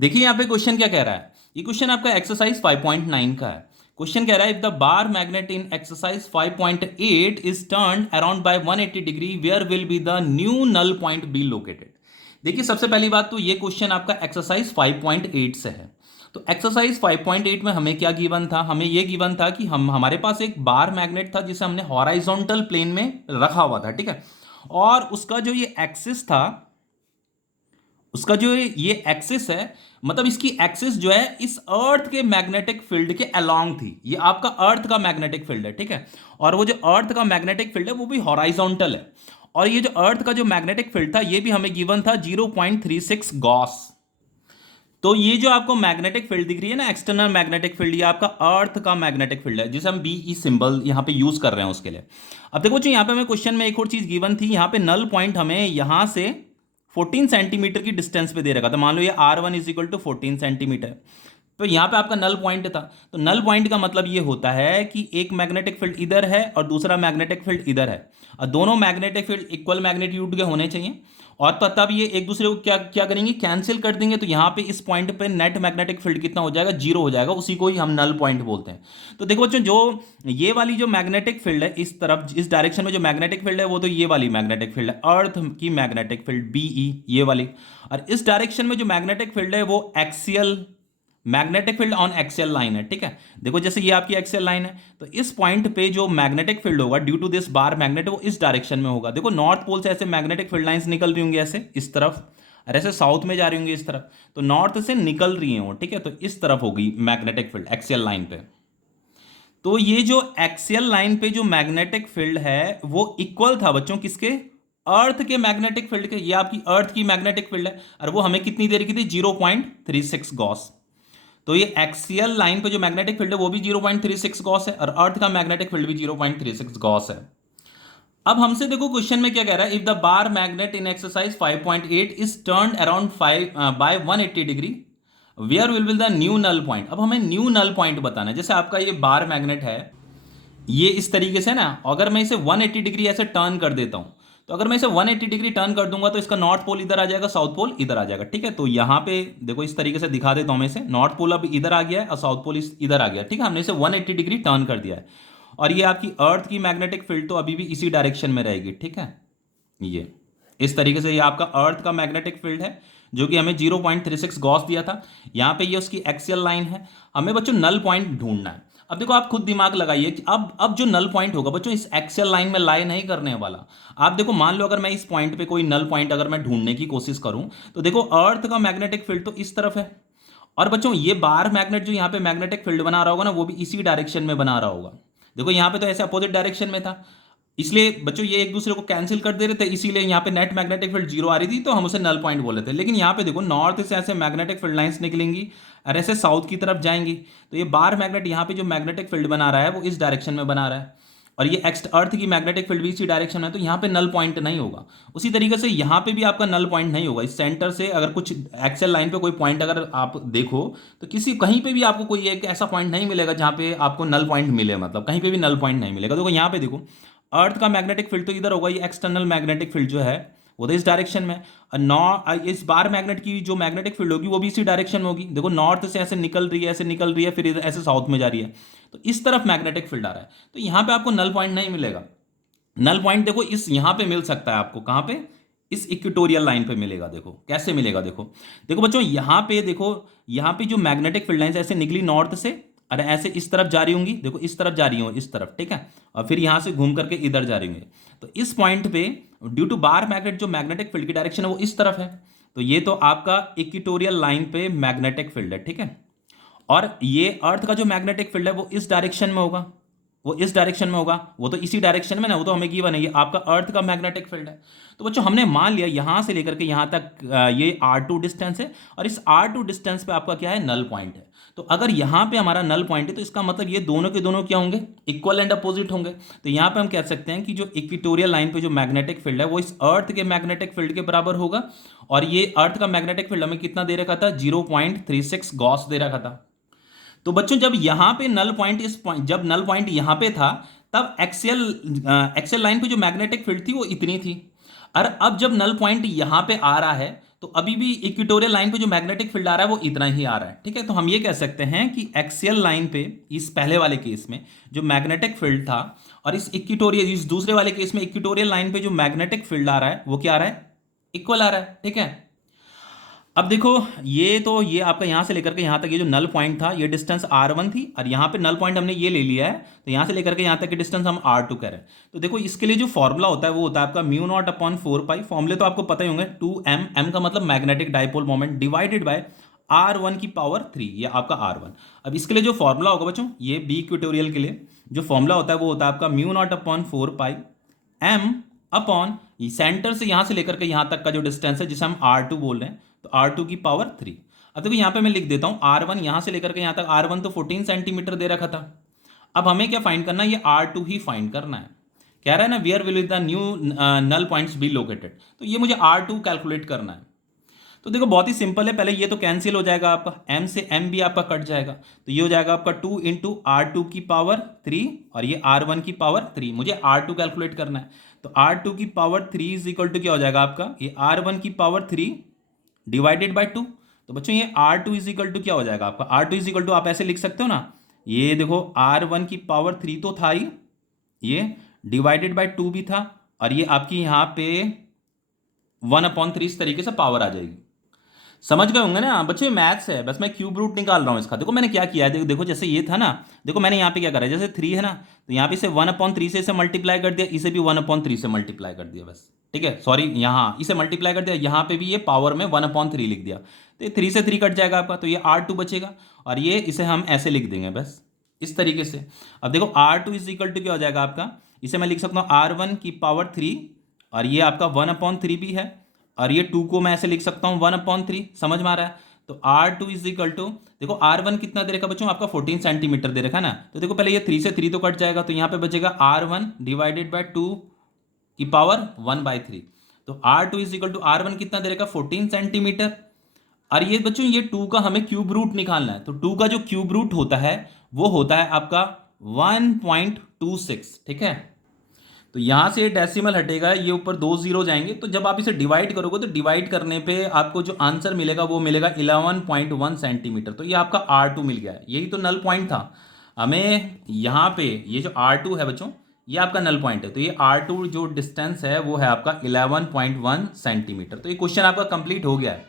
देखिए यहाँ पे क्वेश्चन क्या कह रहा है। ये क्वेश्चन आपका एक्सरसाइज 5.9 का है। क्वेश्चन कह रहा है if the bar magnet in exercise 5.8 is turned around by 180 degree where will be the new null point be located. देखिए सबसे पहली बात तो ये क्वेश्चन आपका एक्सरसाइज 5.8 से है। तो एक्सरसाइज 5.8 में हमें क्या गिवन था, हमें ये गिवन था कि हमारे पास एक बार मैग्नेट था जिसे हमने हॉराइजॉन्टल प्लेन में रखा हुआ था, ठीक है। और उसका जो ये एक्सिस था, उसका जो ये एक्सिस है, मतलब इसकी एक्सिस जो है इस अर्थ के मैग्नेटिक फील्ड के अलोंग थी। ये आपका अर्थ का मैग्नेटिक फील्ड है, ठीक है। और वो जो अर्थ का मैग्नेटिक फील्ड है वो भी हॉराइजॉन्टल है। और ये जो अर्थ का जो मैग्नेटिक फील्ड था ये भी हमें गिवन था 0.36 गॉस। तो ये जो आपको मैग्नेटिक फील्ड दिख रही है ना, एक्सटर्नल मैग्नेटिक फील्ड, ये आपका अर्थ का मैग्नेटिक फील्ड है जिसे हम बीई सिंबल यहाँ पे यूज कर रहे हैं उसके लिए। अब देखो जो यहाँ पे हमें क्वेश्चन में एक और चीज गिवन थी, यहाँ पे नल पॉइंट हमें यहाँ से 14 सेंटीमीटर की डिस्टेंस पे दे रखा था। मान लो ये R1 is equal to 14 centimetre. तो यहाँ पे आपका नल पॉइंट था। तो नल पॉइंट का मतलब ये होता है कि एक मैग्नेटिक फील्ड इधर है और दूसरा मैग्नेटिक फील्ड इधर है, और दोनों मैग्नेटिक फील्ड इक्वल मैग्नीट्यूड के होने चाहिए। और तब ये एक दूसरे को क्या क्या करेंगे, कैंसिल कर देंगे। तो यहाँ पे इस पॉइंट पे नेट मैग्नेटिक फील्ड कितना हो जाएगा, जीरो हो जाएगा। उसी को ही हम नल पॉइंट बोलते हैं। तो देखो बच्चों, जो ये वाली जो मैग्नेटिक फील्ड है इस तरफ, इस डायरेक्शन में जो मैग्नेटिक फील्ड है वो तो ये वाली मैग्नेटिक फील्ड है, अर्थ की मैग्नेटिक फील्ड बीई, ये वाली। और इस डायरेक्शन में जो मैग्नेटिक फील्ड है वो axial magnetic field on axial line है, ठीक है। देखो जैसे ये आपकी एक्सियल लाइन है, तो इस पॉइंट पे जो मैग्नेटिक फील्ड होगा due to this bar magnet वो इस डायरेक्शन में होगा। देखो नॉर्थ पोल से ऐसे मैग्नेटिक फील्ड लाइंस निकल रही होंगी ऐसे इस तरफ, और ऐसे साउथ में जा रही होंगी इस तरफ। तो नॉर्थ से निकल रही है वो, ठीक है। तो इस तरफ होगी मैग्नेटिक फील्ड एक्सियल लाइन पे। तो ये जो एक्सियल लाइन पे जो मैग्नेटिक फील्ड है वो इक्वल था बच्चों किसके, अर्थ के मैग्नेटिक फील्ड के। ये आपकी अर्थ की मैग्नेटिक फील्ड है और वो हमें कितनी देर की थी, 0.36 गॉस। तो ये एक्सियल लाइन पे जो मैग्नेटिक फील्ड है वो भी 0.36 गॉस है, और अर्थ का मैग्नेटिक फील्ड भी 0.36 गॉस है। अब हमसे देखो क्वेश्चन में क्या कह रहा है, if the bar magnet in exercise 5.8 is turned around 5 by 180 degree where will the new null point. अब हमें न्यू नल पॉइंट बताना है। जैसे आपका ये बार मैग्नेट है ये इस तरीके से ना, अगर मैं इसे 180 डिग्री ऐसे टर्न कर देता हूं, तो अगर मैं इसे 180 डिग्री टर्न कर दूंगा तो इसका नॉर्थ पोल इधर आ जाएगा, साउथ पोल इधर आ जाएगा, ठीक है। तो यहां पे देखो इस तरीके से दिखा देता हूं मैं इसे, नॉर्थ पोल अब इधर आ गया है और साउथ पोल इधर आ गया, ठीक है। हमने इसे 180 डिग्री टर्न कर दिया है। और ये आपकी अर्थ की मैग्नेटिक फील्ड तो अभी भी इसी डायरेक्शन में रहेगी, ठीक है। ये इस तरीके से ये आपका अर्थ का मैग्नेटिक फील्ड है जो कि हमें 0.36 गॉस दिया था। यहाँ पे ये उसकी एक्सियल लाइन है। हमें बच्चों नल पॉइंट ढूंढना है। अब देखो आप खुद दिमाग लगाइए कि अब जो नल पॉइंट होगा बच्चों इस एक्सियल लाइन में लाई नहीं करने वाला। आप देखो मान लो अगर मैं इस पॉइंट पे कोई नल पॉइंट अगर मैं ढूंढने की कोशिश करूं, तो देखो अर्थ का मैग्नेटिक फील्ड तो इस तरफ है, और बच्चों ये बार मैग्नेट जो यहाँ पे मैग्नेटिक फील्ड बना रहा होगा ना वो भी इसी डायरेक्शन में बना रहा होगा। देखो यहाँ पे तो ऐसे अपोजिट डायरेक्शन में था, इसलिए बच्चों ये एक दूसरे को कैंसिल कर दे रहे थे, इसीलिए यहाँ पे नेट मैग्नेटिक फील्ड जीरो आ रही थी, तो हम उसे नल पॉइंट बोले थे। लेकिन यहाँ पे देखो नॉर्थ से ऐसे मैग्नेटिक फील्ड लाइंस निकलेंगी और ऐसे साउथ की तरफ जाएंगी। तो ये बार मैग्नेट यहाँ पे जो मैग्नेटिक फील्ड बना रहा है वो इस डायरेक्शन में बना रहा है, और ये एक्स्ट अर्थ की मैग्नेटिक फील्ड भी इसी डायरेक्शन है। तो यहाँ पे नल पॉइंट नहीं होगा। उसी तरीके से यहाँ पे भी आपका नल पॉइंट नहीं होगा। इस सेंटर से अगर कुछ एक्सेल लाइन पे कोई पॉइंट अगर आप देखो तो किसी कहीं पे भी आपको कोई एक ऐसा पॉइंट नहीं मिलेगा जहाँ पे आपको नल पॉइंट मिले, मतलब कहीं पे भी नल पॉइंट नहीं मिलेगा। देखो यहाँ पे देखो अर्थ का मैग्नेटिक फील्ड तो इधर होगा, ये एक्सटर्नल मैग्नेटिक फील्ड जो है वो तो इस डायरेक्शन में, और इस बार मैग्नेट की जो मैग्नेटिक फील्ड होगी वो भी इसी डायरेक्शन में होगी। देखो नॉर्थ से ऐसे निकल रही है, ऐसे निकल रही है, फिर इधर ऐसे साउथ में जा रही है। तो इस तरफ मैग्नेटिक फील्ड आ रहा है, तो यहाँ पे आपको नल पॉइंट नहीं मिलेगा। नल पॉइंट देखो इस यहाँ पे मिल सकता है आपको, कहाँ पे, इस इक्वेटोरियल लाइन पे मिलेगा। देखो कैसे मिलेगा, देखो देखो बच्चों यहाँ पे देखो, यहाँ पे जो मैग्नेटिक फील्ड लाइंस ऐसे निकली नॉर्थ से, अरे ऐसे इस तरफ जा रही होंगी, देखो इस तरफ जा रही हो, इस तरफ, ठीक है। और फिर यहाँ से घूम करके इधर जा रही होंगी। तो इस पॉइंट पे ड्यू टू बार मैग्नेट जो मैग्नेटिक फील्ड की डायरेक्शन है वो इस तरफ है। तो ये तो आपका इक्वेटोरियल लाइन पे मैग्नेटिक फील्ड है, ठीक है। और ये अर्थ का जो मैग्नेटिक फील्ड है वो इस डायरेक्शन में होगा, वो इस डायरेक्शन में होगा, वो तो इसी डायरेक्शन में ना, वो तो हमें गिवन है, ये आपका अर्थ का मैग्नेटिक फील्ड है। तो बच्चों हमने मान लिया यहां से लेकर के यहां तक ये R2 डिस्टेंस है, और इस R2 डिस्टेंस पे आपका क्या है, नल पॉइंट है। तो अगर यहां पे हमारा नल पॉइंट है तो इसका मतलब ये दोनों के दोनों क्या होंगे, इक्वल एंड अपोजिट होंगे। तो यहां पे हम कह सकते हैं कि जो इक्वेटोरियल लाइन पे जो मैग्नेटिक फील्ड है वो इस अर्थ के मैग्नेटिक फील्ड के बराबर होगा। और ये अर्थ का मैग्नेटिक फील्ड हमें कितना दे रखा था, 0.36 गॉस दे रखा था। तो बच्चों जब यहां पे नल पॉइंट इस पॉइंट जब नल पॉइंट यहां पे था तब एक्सियल एक्सियल लाइन पे जो मैग्नेटिक फील्ड थी वो इतनी थी। और अब जब नल पॉइंट यहां पे आ रहा है तो अभी भी इक्वेटोरियल लाइन पे जो मैग्नेटिक फील्ड आ रहा है वो इतना ही आ रहा है, ठीक है। तो हम ये कह सकते हैं कि एक्सियल लाइन पे इस पहले वाले केस में जो मैग्नेटिक फील्ड था और इस दूसरे वाले केस में इक्वेटोरियल लाइन पे जो मैग्नेटिक फील्ड आ रहा है वो क्या आ रहा है, इक्वल आ रहा है, ठीक है। अब देखो ये आपका यहां से लेकर के यहां तक ये जो नल पॉइंट था ये डिस्टेंस r1 थी और यहां पे नल पॉइंट हमने ये ले लिया है, तो यहां से लेकर के यहां तक की डिस्टेंस हम r2 कह रहे हैं। तो देखो इसके लिए जो फॉर्मूला होता है वो होता है आपका म्यू नॉट अपॉन 4 पाई, फॉर्मूले तो आपको पता ही होंगे, 2m, m का मतलब magnetic dipole moment, divided by r1 की पावर 3, ये आपका r1। अब इसके लिए जो फॉर्मूला होगा बच्चों, ये बी इक्वेटोरियल के लिए जो फॉर्मूला होता है वो होता है आपका म्यू नॉट अपॉन 4 पाई m अपॉन सेंटर से यहां से लेकर के यहां तक का जो डिस्टेंस है जिसे हम r2 बोल रहे हैं, तो r2 की पावर 3। अब देखो यहां पे मैं लिख देता हूं r1, यहां से लेकर के यहां तक r1 तो 14 सेंटीमीटर दे रखा था। अब हमें क्या फाइंड करना है, ये r2 ही फाइंड करना है। कह रहा है ना where will the new null points be located, तो ये मुझे r2 कैलकुलेट करना है। तो देखो बहुत ही सिंपल है, पहले ये तो कैंसिल हो जाएगा आपका, m से m भी आपका कट जाएगा, तो ये हो जाएगा आपका 2 इंटू r2 की पावर 3 और ये r1 की पावर 3, मुझे r2 कैलकुलेट करना है। तो r2 की पावर 3 इज इक्वल टू क्या हो जाएगा आपका, ये r1 की पावर 3 डिवाइडेड बाय 2। तो बच्चों ये r2 इज इक्वल टू क्या हो जाएगा आपका, r2 इज इक्वल टू आप ऐसे लिख सकते हो ना, ये देखो r1 की पावर 3 तो था ही, ये डिवाइडेड बाय 2 भी था, और ये आपकी यहाँ पे 1/3 इस तरीके से पावर आ जाएगी। समझ गए होंगे ना बच्चे, मैथ्स है, बस मैं क्यूब रूट निकाल रहा हूँ इसका। देखो मैंने क्या किया है, देखो जैसे ये था ना, देखो मैंने यहाँ पे क्या करा है, जैसे 3 है ना, तो यहाँ पे इसे 1/3 से इसे मल्टीप्लाई कर दिया, इसे भी 1/3 से मल्टीप्लाई कर दिया बस, ठीक है। सॉरी, यहाँ इसे मल्टीप्लाई कर दिया, यहाँ पे भी ये पावर में 1/3 लिख दिया, तो ये 3 से 3 कट जाएगा आपका, तो ये r2 बचेगा, और ये इसे हम ऐसे लिख देंगे बस इस तरीके से। अब देखो r2 इज इक्वल टू क्या हो जाएगा आपका, इसे मैं लिख सकता हूँ r1 की पावर 3 और ये आपका 1/3 भी है, और ये 2 को मैं ऐसे लिख सकता हूँ 1/3, समझ में आ रहा है। तो r2 इज इक्वल टू, देखो r1 कितना दे रखा बच्चों आपका 14 सेंटीमीटर दे रखा है ना, तो देखो पहले ये 3 से 3 तो कट जाएगा, तो यहाँ पे बचेगा r1 डिवाइडेड बाय 2 की पावर 1/3। तो r2 is equal to r1 कितना दे रखा 14 सेंटीमीटर, और ये बच्चों ये 2 का हमें क्यूब रूट निकालना है, तो 2 का जो क्यूब रूट होता है वो होता है आपका 1.26, ठीक है। तो यहां से डेसिमल हटेगा, ये ऊपर 2 जीरो जाएंगे, तो जब आप इसे डिवाइड करोगे तो डिवाइड करने पे आपको जो आंसर मिलेगा वो मिलेगा 11.1 सेंटीमीटर। तो ये आपका r2 मिल गया है, यही तो नल पॉइंट था हमें। यहाँ पे ये जो r2 है बच्चों, ये आपका नल पॉइंट है, तो ये r2 जो डिस्टेंस है वो है आपका 11.1 सेंटीमीटर। तो ये क्वेश्चन आपका कंप्लीट हो गया है।